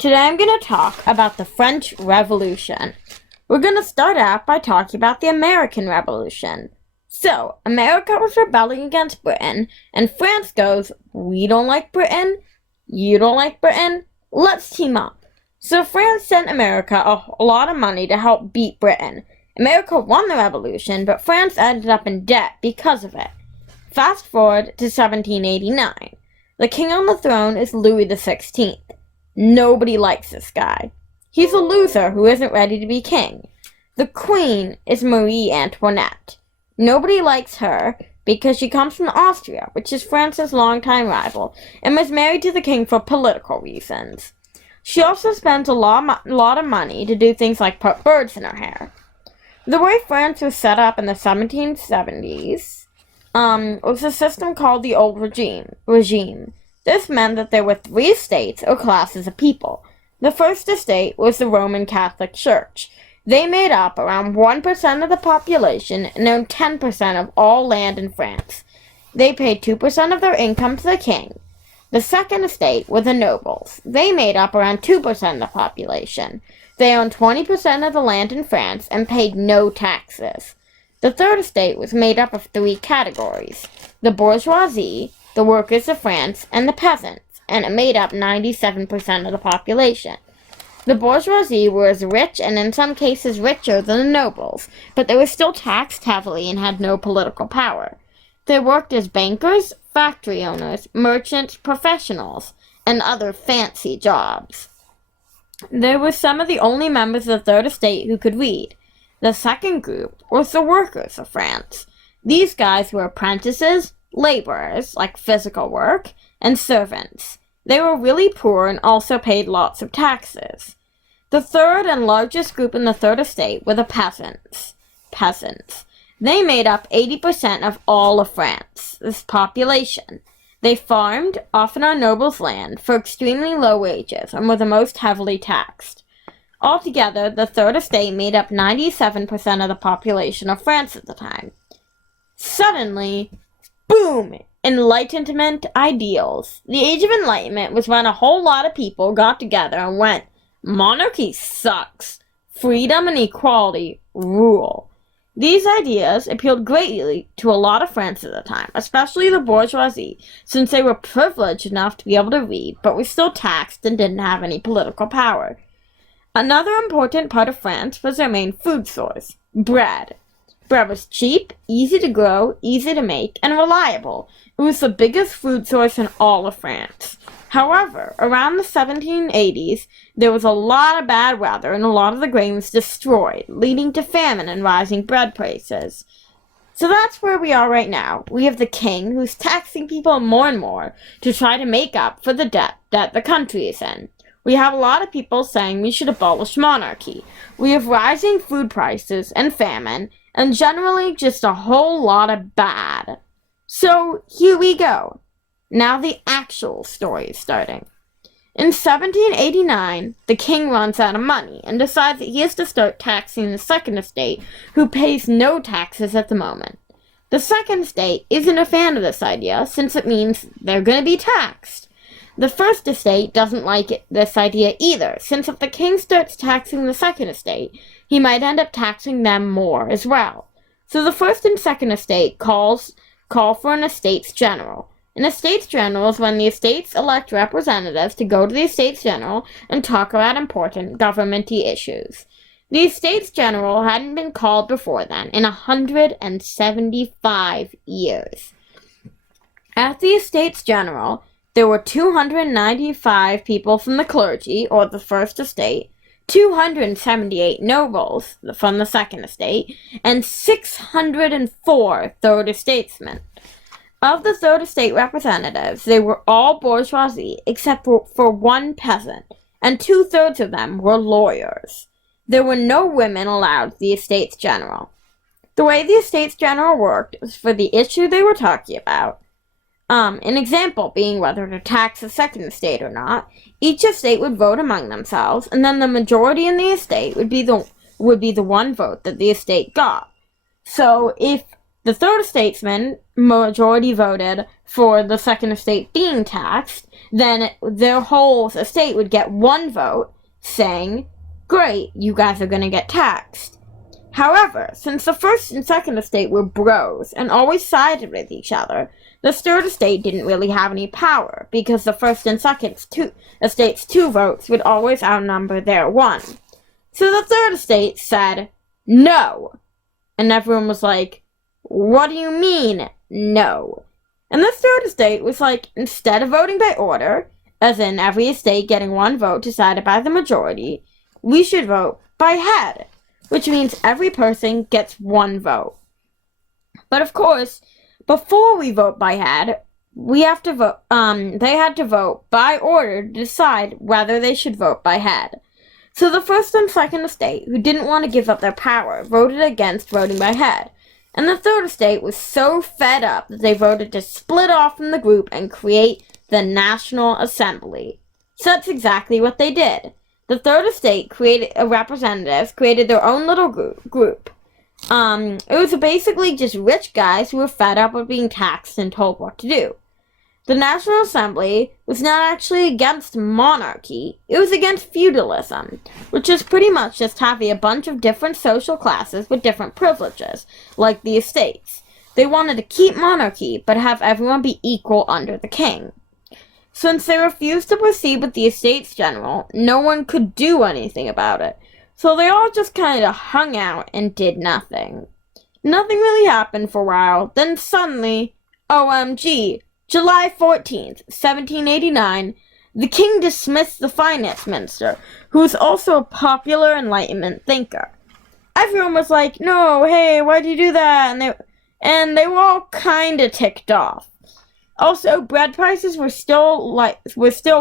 Today I'm going to talk about the French Revolution. We're going to start out by talking about the American Revolution. So, America was rebelling against Britain, and France goes, we don't like Britain, you don't like Britain, let's team up. So France sent America a lot of money to help beat Britain. America won the revolution, but France ended up in debt because of it. Fast forward to 1789. The king on the throne is Louis XVI. Nobody likes this guy. He's a loser who isn't ready to be king. The queen is Marie Antoinette. Nobody likes her because she comes from Austria, which is France's longtime rival, and was married to the king for political reasons. She also spends a lot of money to do things like put birds in her hair. The way France was set up in the 1770s was a system called the Old Regime. This meant that there were 3 estates or classes of people. The first estate was the Roman Catholic Church. They made up around 1% of the population and owned 10% of all land in France. They paid 2% of their income to the king. The second estate were the nobles. They made up around 2% of the population. They owned 20% of the land in France and paid no taxes. The third estate was made up of 3 categories: the bourgeoisie, the workers of France, and the peasants, and it made up 97% of the population. The bourgeoisie were as rich and in some cases richer than the nobles, but they were still taxed heavily and had no political power. They worked as bankers, factory owners, merchants, professionals, and other fancy jobs. They were some of the only members of the Third Estate who could read. The second group was the workers of France. These guys were apprentices, laborers, like physical work, and servants. They were really poor and also paid lots of taxes. The third and largest group in the Third Estate were the peasants. They made up 80% of all of France's population. They farmed, often on nobles' land, for extremely low wages and were the most heavily taxed. Altogether, the Third Estate made up 97% of the population of France at the time. Suddenly, boom! Enlightenment ideals. The Age of Enlightenment was when a whole lot of people got together and went, monarchy sucks. Freedom and equality rule. These ideas appealed greatly to a lot of France at the time, especially the bourgeoisie, since they were privileged enough to be able to read, but were still taxed and didn't have any political power. Another important part of France was their main food source, bread. Bread was cheap, easy to grow, easy to make, and reliable. It was the biggest food source in all of France. However, around the 1780s, there was a lot of bad weather and a lot of the grain was destroyed, leading to famine and rising bread prices. So that's where we are right now. We have the king who's taxing people more and more to try to make up for the debt that the country is in. We have a lot of people saying we should abolish monarchy. We have rising food prices and famine, and generally just a whole lot of bad. So here we go. Now the actual story is starting. In 1789, the king runs out of money and decides that he has to start taxing the second estate, who pays no taxes at the moment. The second estate isn't a fan of this idea, since it means they're going to be taxed. The first estate doesn't like this idea either, since if the king starts taxing the second estate, he might end up taxing them more as well. So the first and second estate call for an estates general. An estates general is when the estates elect representatives to go to the estates general and talk about important governmenty issues. The estates general hadn't been called before then in 175 years. At the estates general, there were 295 people from the clergy, or the first estate, 278 nobles from the second estate, and 604 third estatesmen. Of the third estate representatives, they were all bourgeoisie except for one peasant, and 2/3 of them were lawyers. There were no women allowed the estates general. The way the estates general worked was for the issue they were talking about, an example being whether to tax the second estate or not, each estate would vote among themselves, and then the majority in the estate would be the one vote that the estate got. So if the third estatesman majority voted for the second estate being taxed, then their whole estate would get one vote saying, great, you guys are going to get taxed. However, since the first and second estate were bros and always sided with each other, the third estate didn't really have any power because the first and second estate's 2 votes would always outnumber their 1. So the third estate said, no. And everyone was like, what do you mean, no? And the third estate was like, instead of voting by order, as in every estate getting 1 vote decided by the majority, we should vote by head, which means every person gets 1 vote. But of course, before we vote by head, we have to vote. They had to vote by order to decide whether they should vote by head. So the first and second estate, who didn't want to give up their power, voted against voting by head. And the third estate was so fed up that they voted to split off from the group and create the National Assembly. So that's exactly what they did. The third estate created representatives, created their own little group. It was basically just rich guys who were fed up with being taxed and told what to do. The National Assembly was not actually against monarchy, it was against feudalism, which is pretty much just having a bunch of different social classes with different privileges, like the estates. They wanted to keep monarchy, but have everyone be equal under the king. Since they refused to proceed with the Estates General, no one could do anything about it. So they all just kind of hung out and did nothing. Nothing really happened for a while, then suddenly, OMG, July 14th, 1789, the king dismissed the finance minister, who was also a popular Enlightenment thinker. Everyone was like, no, hey, why'd you do that? And they were all kind of ticked off. Also, bread prices were still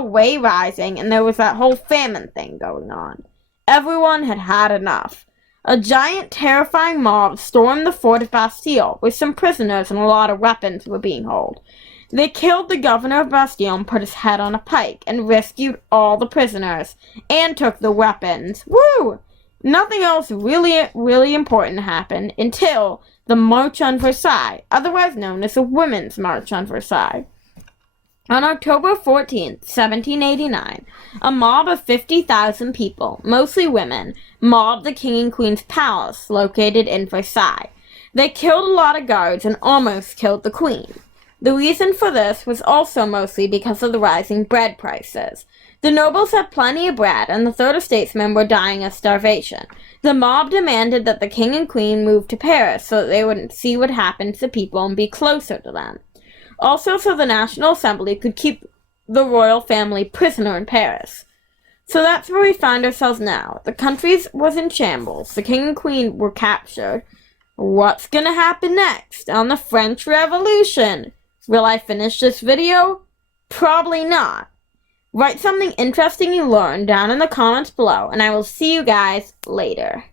way rising, and there was that whole famine thing going on. Everyone had had enough. A giant, terrifying mob stormed the fort of Bastille, with some prisoners and a lot of weapons were being held. They killed the governor of Bastille and put his head on a pike, and rescued all the prisoners, and took the weapons. Woo! Nothing else really important happened until the March on Versailles, otherwise known as the Women's March on Versailles. On October 14th, 1789, a mob of 50,000 people, mostly women, mobbed the King and Queen's palace located in Versailles. They killed a lot of guards and almost killed the Queen. The reason for this was also mostly because of the rising bread prices. The nobles had plenty of bread, and the third statesmen were dying of starvation. The mob demanded that the king and queen move to Paris so that they would see what happened to people and be closer to them. Also, so the National Assembly could keep the royal family prisoner in Paris. So that's where we find ourselves now. The country was in shambles. The king and queen were captured. What's gonna happen next on the French Revolution? Will I finish this video? Probably not. Write something interesting you learned down in the comments below, and I will see you guys later.